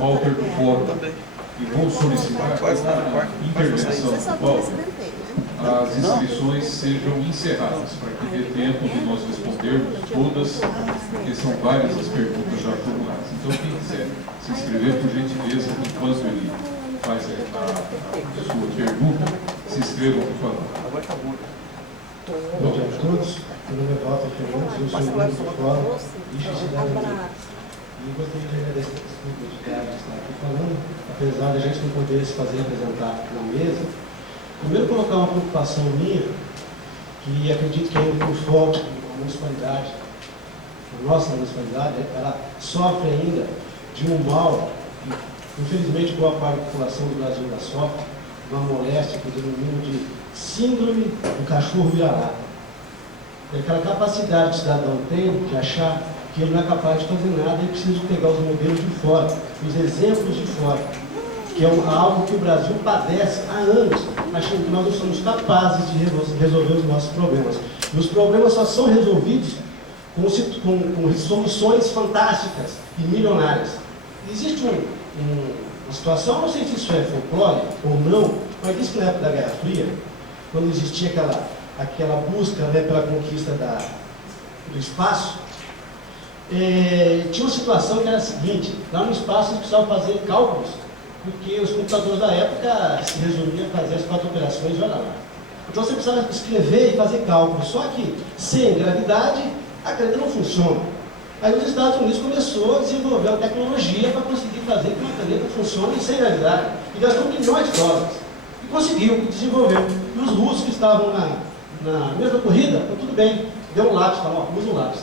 Walter do Fórum, e vou solicitar a intervenção do Walter. As inscrições sejam encerradas, para que dê tempo de nós respondermos todas, porque são várias as perguntas já formuladas. Então, quem quiser se inscrever, por gentileza, enquanto ele faz a sua pergunta, se inscrevam, por favor. Bom dia a todos. Meu nome é Walter Fernandes, eu sou o membro do Fórum Lixo e Cidadania. E gostaria de agradecer esse público de cara que está aqui falando, apesar de a gente não poder se fazer apresentar na mesa. Primeiro, colocar uma preocupação minha, que acredito que ainda por falta da municipalidade, a nossa municipalidade, ela sofre ainda de um mal, que infelizmente boa parte da população do Brasil ainda sofre, uma moléstia, que denomina de síndrome do cachorro vira-lata. É aquela capacidade que o cidadão tem de achar que ele não é capaz de fazer nada e precisa pegar os modelos de fora, os exemplos de fora, que é algo que o Brasil padece há anos, achando que nós não somos capazes de resolver os nossos problemas. E os problemas só são resolvidos com soluções fantásticas e milionárias. Existe uma situação, não sei se isso é folclore ou não, mas diz que na época da Guerra Fria, quando existia aquela busca, né, pela conquista do espaço, tinha uma situação que era a seguinte: lá no espaço eles precisavam fazer cálculos, porque os computadores da época se resumiam a fazer as 4 operações e olha lá. Então você precisava escrever e fazer cálculos, só que sem gravidade a caneta não funciona. Aí os Estados Unidos começou a desenvolver uma tecnologia para conseguir fazer que uma caneta funcione sem gravidade, e gastou milhões de dólares. E conseguiu, desenvolveu. E os russos que estavam na mesma corrida, então tudo bem, deu um lápis, falou, ó, usa um lápis.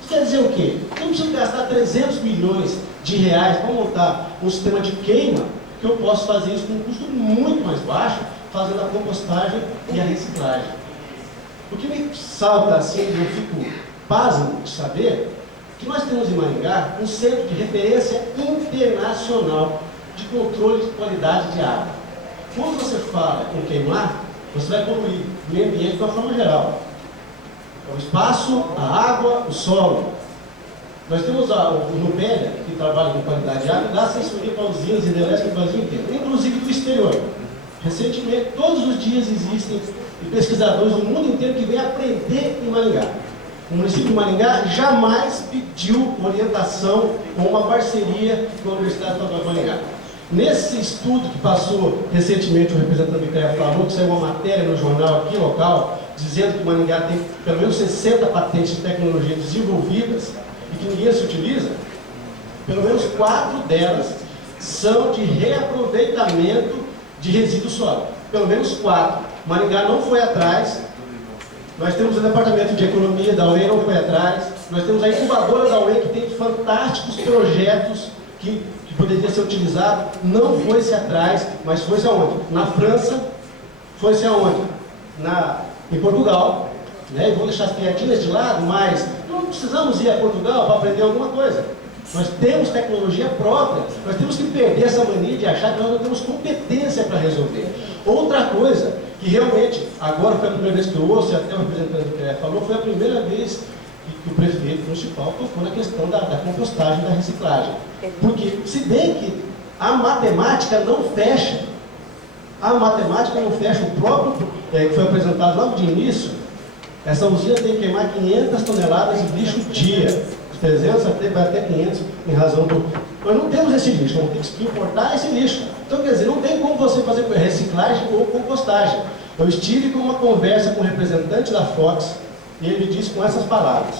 Isso quer dizer o quê? Eu não preciso gastar 300 milhões de reais para montar um sistema de queima, que eu posso fazer isso com um custo muito mais baixo, fazendo a compostagem e a reciclagem. O que me salta assim, eu fico pasmo de saber, que nós temos em Maringá um centro de referência internacional de controle de qualidade de água. Quando você fala em queimar, você vai poluir o meio ambiente de uma forma geral. O espaço, a água, o solo. Nós temos o Nupélia, que trabalha com qualidade de água, dá assessoria para usinas hidrelétricas do Brasil inteiro, inclusive do exterior. Recentemente, todos os dias existem pesquisadores do mundo inteiro que vêm aprender em Maringá. O município de Maringá jamais pediu orientação ou uma parceria com a Universidade Estadual de Maringá. Nesse estudo que passou recentemente, o representante do CREA falou que saiu uma matéria no jornal aqui local, dizendo que Maringá tem pelo menos 60 patentes de tecnologia desenvolvidas e que ninguém se utiliza. Pelo menos 4 delas são de reaproveitamento de resíduos sólidos. Pelo menos 4. Maringá não foi atrás. Nós temos o departamento de economia da UEM, não foi atrás. Nós temos a incubadora da UEM, que tem fantásticos projetos que poderia ser utilizado, não foi-se atrás, mas foi-se aonde? Na França, foi-se aonde? Em Portugal, né? E vou deixar as piadinhas de lado, mas não precisamos ir a Portugal para aprender alguma coisa. Nós temos tecnologia própria, nós temos que perder essa mania de achar que nós não temos competência para resolver. Outra coisa, que realmente, agora foi a primeira vez que eu ouço, e até o representante do CREA falou, foi a primeira vez que o prefeito municipal tocou na questão da compostagem e da reciclagem. Porque, se bem que a matemática não fecha, o próprio, que foi apresentado logo de início, essa usina tem que queimar 500 toneladas de lixo dia, de 300 até 500, em razão do... Nós não temos esse lixo, nós temos que importar esse lixo. Então, quer dizer, não tem como você fazer reciclagem ou compostagem. Eu estive com uma conversa com o representante da Fox, e ele me disse com essas palavras: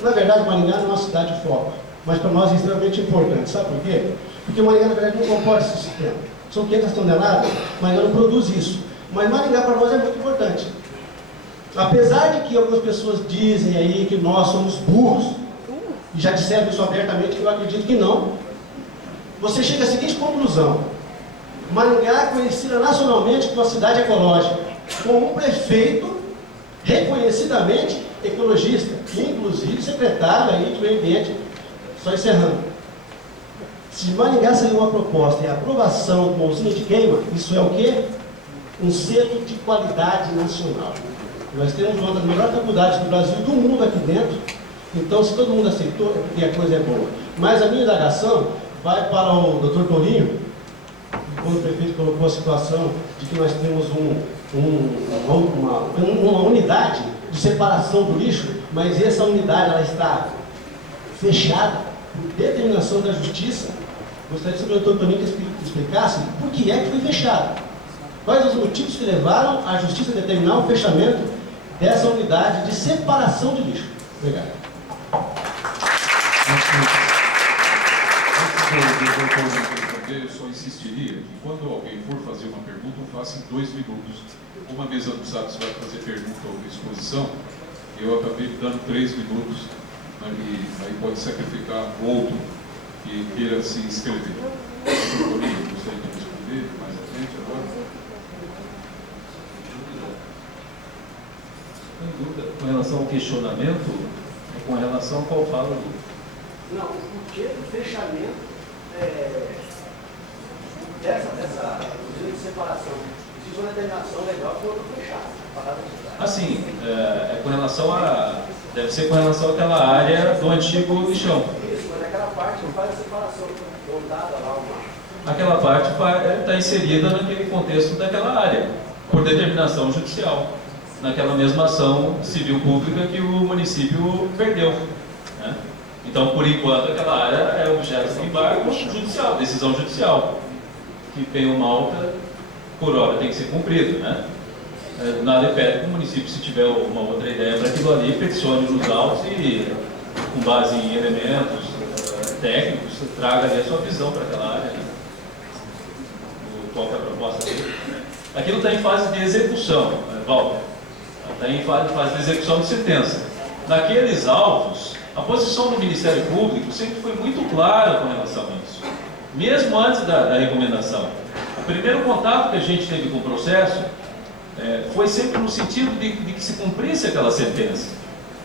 na verdade, Maringá não é uma cidade de foco, mas para nós é extremamente importante. Sabe por quê? Porque Maringá, na verdade, não comporta esse sistema. São 500 toneladas, Maringá não produz isso. Mas Maringá, para nós, é muito importante. Apesar de que algumas pessoas dizem aí que nós somos burros, e já disseram isso abertamente, que eu acredito que não, você chega à seguinte conclusão: Maringá é conhecida nacionalmente como uma cidade ecológica, com um prefeito reconhecidamente ecologista, inclusive secretário aí de meio ambiente. Só encerrando, se Maringá saiu uma proposta e aprovação com usina de queima, isso é o quê? Um selo de qualidade nacional. Nós temos uma das melhores faculdades do Brasil e do mundo aqui dentro, então se todo mundo aceitou é porque a coisa é boa. Mas a minha indagação vai para o Dr. Torinho, quando o prefeito colocou a situação de que nós temos uma unidade de separação do lixo, mas essa unidade ela está fechada por determinação da Justiça. Gostaria que o Dr. Toninho explicasse por que é que foi fechada. Quais os motivos que levaram a Justiça a determinar o fechamento dessa unidade de separação de lixo. Obrigado. Eu só insistiria que quando alguém for fazer uma pergunta, faça em 2 minutos. Uma mesa do SAP vai fazer pergunta ou exposição, eu acabei dando 3 minutos, aí pode sacrificar outro que queira se inscrever. Doutor Torinho, gostaria de responder mais à frente agora? Sem dúvida. Com relação ao questionamento, com relação a qual fala? Não, o porquê do fechamento dessa de separação? Existe uma determinação legal que eu vou fechar. Assim, com relação a... Deve ser com relação àquela área do antigo lixão. Isso, mas aquela parte não faz a separação voltada lá ao mar. Aquela parte está inserida naquele contexto daquela área, por determinação judicial, naquela mesma ação civil pública que o município perdeu, né? Então, por enquanto, aquela área é objeto de embargo judicial, decisão judicial, que bem ou mal, por hora, tem que ser cumprido, né? Nada impede que o município, se tiver uma outra ideia para aquilo ali, peticione os autos e, com base em elementos técnicos, traga ali a sua visão para aquela área, né? Qual que é a proposta dele? Aquilo está em fase de execução, Walter. Está em fase de execução de sentença. Naqueles autos, a posição do Ministério Público sempre foi muito clara com relação a isso, mesmo antes da recomendação. O primeiro contato que a gente teve com o processo foi sempre no sentido de que se cumprisse aquela sentença,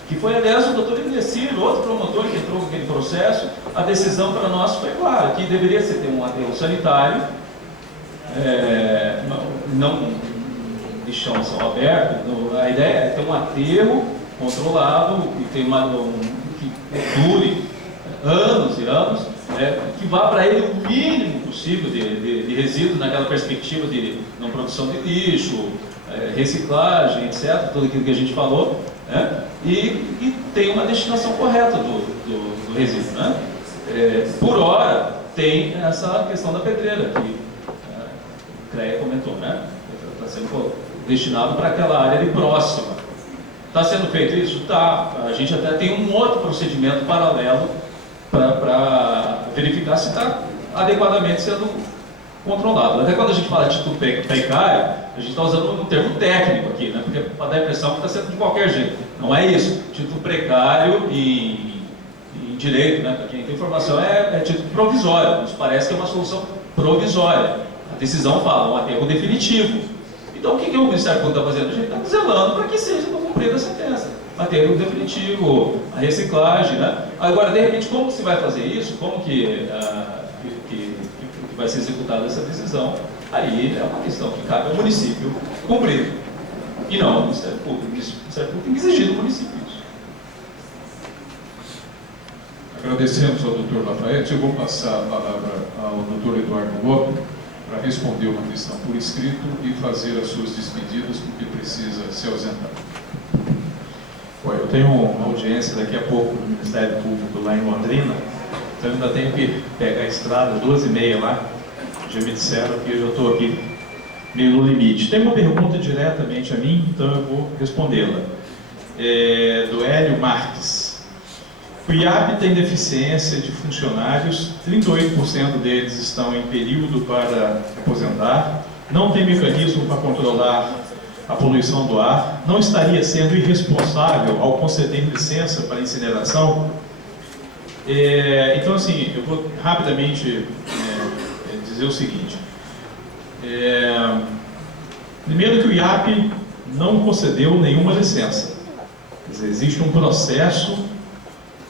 que foi, aliás, o doutor Indecir, outro promotor que entrou naquele processo. A decisão para nós foi clara, que deveria ser ter um aterro sanitário, não lixão a céu aberto. A ideia é ter um aterro controlado e ter que dure anos e anos, que vá para ele o mínimo possível de resíduos naquela perspectiva de não produção de lixo, reciclagem, etc., tudo aquilo que a gente falou, e tem uma destinação correta do resíduo, né? Por hora, tem essa questão da pedreira, que o CREA comentou, né? Está sendo destinado para aquela área ali próxima. Está sendo feito isso? Está. A gente até tem um outro procedimento paralelo para verificar se está adequadamente sendo controlado. Até quando a gente fala de título precário, a gente está usando um termo técnico aqui, né? Porque para dar a impressão que está sendo de qualquer jeito. Não é isso. Título precário em direito, né? Para quem tem informação, é título provisório. Nos parece que é uma solução provisória. A decisão fala um aterro definitivo. Então, o que o Ministério Público está fazendo? A gente está zelando para que seja cumprida a sentença. Aterro definitivo, a reciclagem, né? Agora, de repente, como se vai fazer isso? Como que vai ser executada essa decisão? Aí é uma questão que cabe ao município cumprir. E não ao Ministério Público. O Ministério Público tem que exigir do município isso. Agradecemos ao Dr. Lafayette. Eu vou passar a palavra ao Dr. Eduardo Lopes para responder uma questão por escrito e fazer as suas despedidas, porque precisa se ausentar. Eu tenho uma audiência daqui a pouco do Ministério Público lá em Londrina, então eu ainda tenho que pegar a estrada, 2h30 lá. Já me disseram que eu já estou aqui meio no limite. Tem uma pergunta diretamente a mim, então eu vou respondê-la. Do Hélio Marques. O IAP tem deficiência de funcionários, 38% deles estão em período para aposentar, não tem mecanismo para controlar a poluição do ar, não estaria sendo irresponsável ao conceder licença para incineração? Então, assim, eu vou rapidamente dizer o seguinte. Primeiro que o IAP não concedeu nenhuma licença. Quer dizer, existe um processo,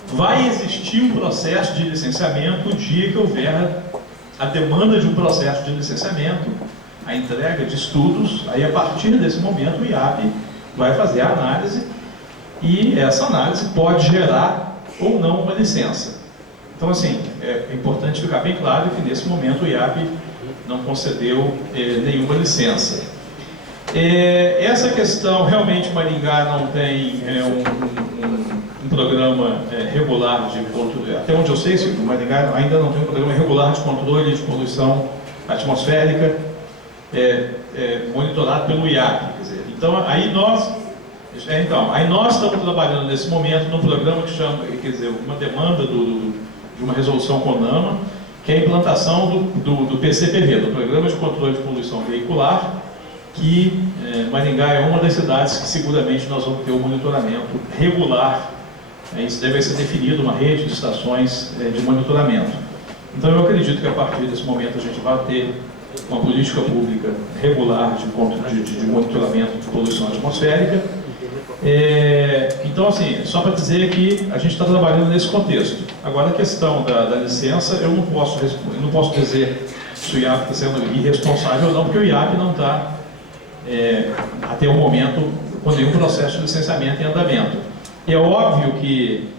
vai existir um processo de licenciamento o dia que houver a demanda de um processo de licenciamento, a entrega de estudos. Aí, a partir desse momento, o IAP vai fazer a análise e essa análise pode gerar ou não uma licença. Então, assim, é importante ficar bem claro que nesse momento o IAP não concedeu nenhuma licença. Essa questão, realmente Maringá não tem um programa regular de controle, até onde eu sei, o Maringá ainda não tem um programa regular de controle de poluição atmosférica monitorado pelo IAP. Quer dizer, então, aí nós estamos trabalhando nesse momento num programa que chama, quer dizer, uma demanda de uma resolução CONAMA, que é a implantação do PCPV, do Programa de Controle de Poluição Veicular, que Maringá é uma das cidades que seguramente nós vamos ter um monitoramento regular. Isso deve ser definido, uma rede de estações de monitoramento. Então eu acredito que a partir desse momento a gente vai ter uma política pública regular de monitoramento de poluição atmosférica. Então, assim, só para dizer que a gente está trabalhando nesse contexto. Agora, a questão da licença, eu não posso dizer se o IAP está sendo irresponsável ou não, porque o IAP não está, até o momento, com nenhum processo de licenciamento em andamento. É óbvio que,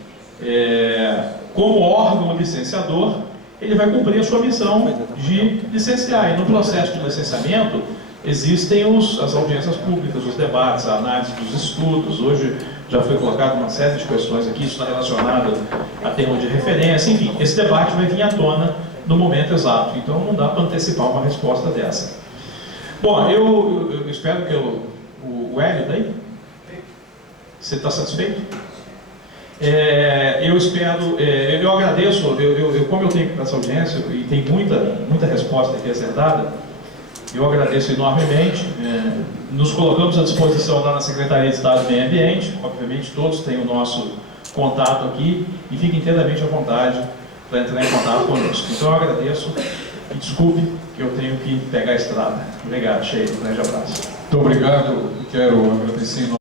como órgão licenciador, ele vai cumprir a sua missão de licenciar. E no processo de licenciamento, existem as audiências públicas, os debates, a análise dos estudos. Hoje já foi colocado uma série de questões aqui, isso está relacionado a termo de referência, enfim, esse debate vai vir à tona no momento exato, então não dá para antecipar uma resposta dessa. Bom, eu espero que o Hélio daí, você está satisfeito? Eu espero, eu agradeço, como eu tenho essa audiência e tem muita resposta aqui a ser dada, eu agradeço enormemente. Nos colocamos à disposição lá na Secretaria de Estado do Meio Ambiente. Obviamente, todos têm o nosso contato aqui e fiquem inteiramente à vontade para entrar em contato conosco. Então, eu agradeço e desculpe que eu tenho que pegar a estrada. Obrigado, Sheila. Um grande abraço. Muito obrigado. Quero agradecer em nome